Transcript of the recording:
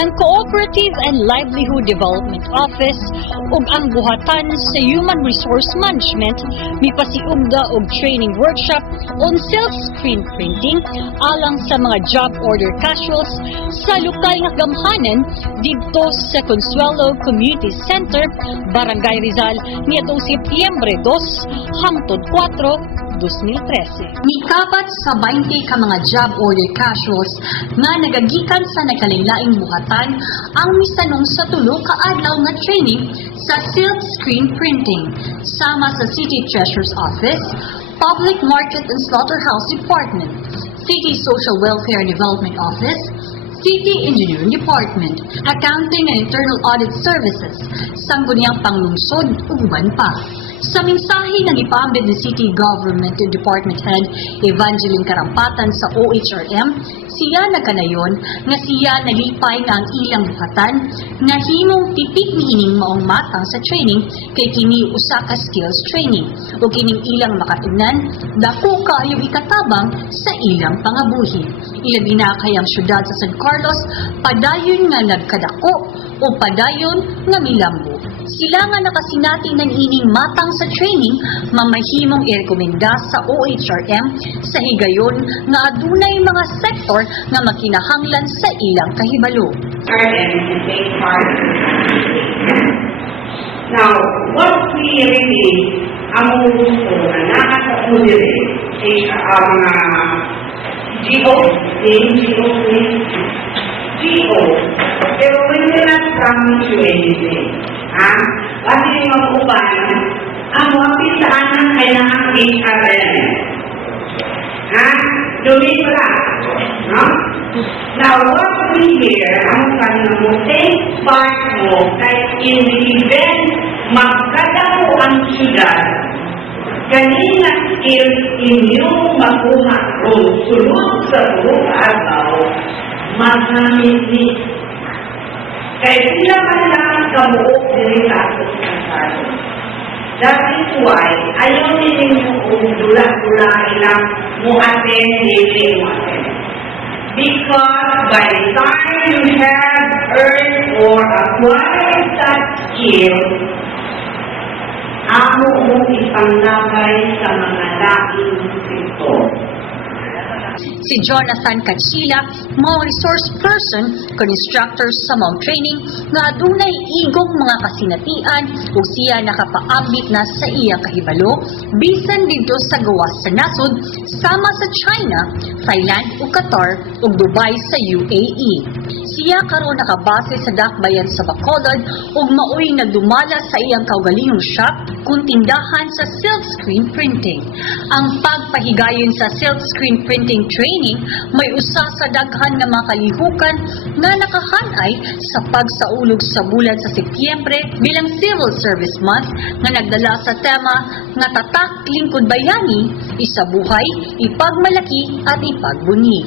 ang Cooperative and Livelihood Development Office ug ang buhatan sa Human Resource Management mipasiugda og training workshop on silk-screen printing alang sa mga job order casuals sa lokal nga gamhanan didto sa Consuelo Community Center, Barangay Rizal niadtong Setyembre 2 hangtod 4 2013. Mikapat sa 20 ka mga job order casuals nga nagagikan sa nagkalain-laing buhatan ang misanong sa tulo ka adlaw nga training sa silk screen printing sama sa City Treasurer's Office, Public Market and Slaughterhouse Department, City Social Welfare and Development Office, City Engineering Department, Accounting and Internal Audit Services, Sangguniang Panglungsod, uban pa. Sa mensahe ng ipambed ni City Government Department Head Evangeline Karampatan sa OHRM, siya nagkanayon nga siya nalipay nga ang ilang buhatan nga himong tipik niining maong matang sa training kay kini usa ka skills training o kining ilang makatunan dako kaayo ikatabang sa ilang pangabuhi. Ilabi na kayang syudad sa San Carlos padayon nga nagkadako o padayon nga milambo. Sila nga nakasinati ng ining matang sa training, mamahimong irekomenda sa OHRM sa higayon nga adunay mga sektor nga makinahanglan sa ilang kahibalo. Now, what we really ang gusto na nakakauli ay ang uh, GO, NGO, GO. Pero when they not promise you anything, ha? Kasi yung mga uban, ang mga pisaan ng kailangan HRM. Ha? Domin ko lang. No? Now, what we hear, ang take part mo kahit in the event magkadako ang syudad, kanina skills inyong makuha kung sunod sa buong araw, magamit ni kaya sila man lang kamuok din sa asosasyon. That is why, ayaw nila mo kung dula-dula ilang mo attend, hindi mo attend. Because by the time you have earned or acquired that skill, amo mong ipanglagay sa mga laing ito. Si Jonathan Kachila, mao resource person kon instructor sa mao training nga adunay igong mga kasinatian ug siya nakapaambit na sa iya kahibalo bisan didto sa gawas sa nasod sama sa China, Thailand ug Qatar ug Dubai sa UAE. Siya karon nakabase sa dakbayan sa Bacolod ug maoy nagdumala sa iyang kaugalingong shop kung tindahan sa silk screen printing. Ang pagpahigayon sa silk screen printing training may usa sa daghan nga mga kalihukan nga nakahanay sa pagsaulog sa bulan sa Setyembre bilang Civil Service Month nga nagdala sa tema nga tatak lingkod bayani, isabuhay, ipagmalaki at ipagbunyi.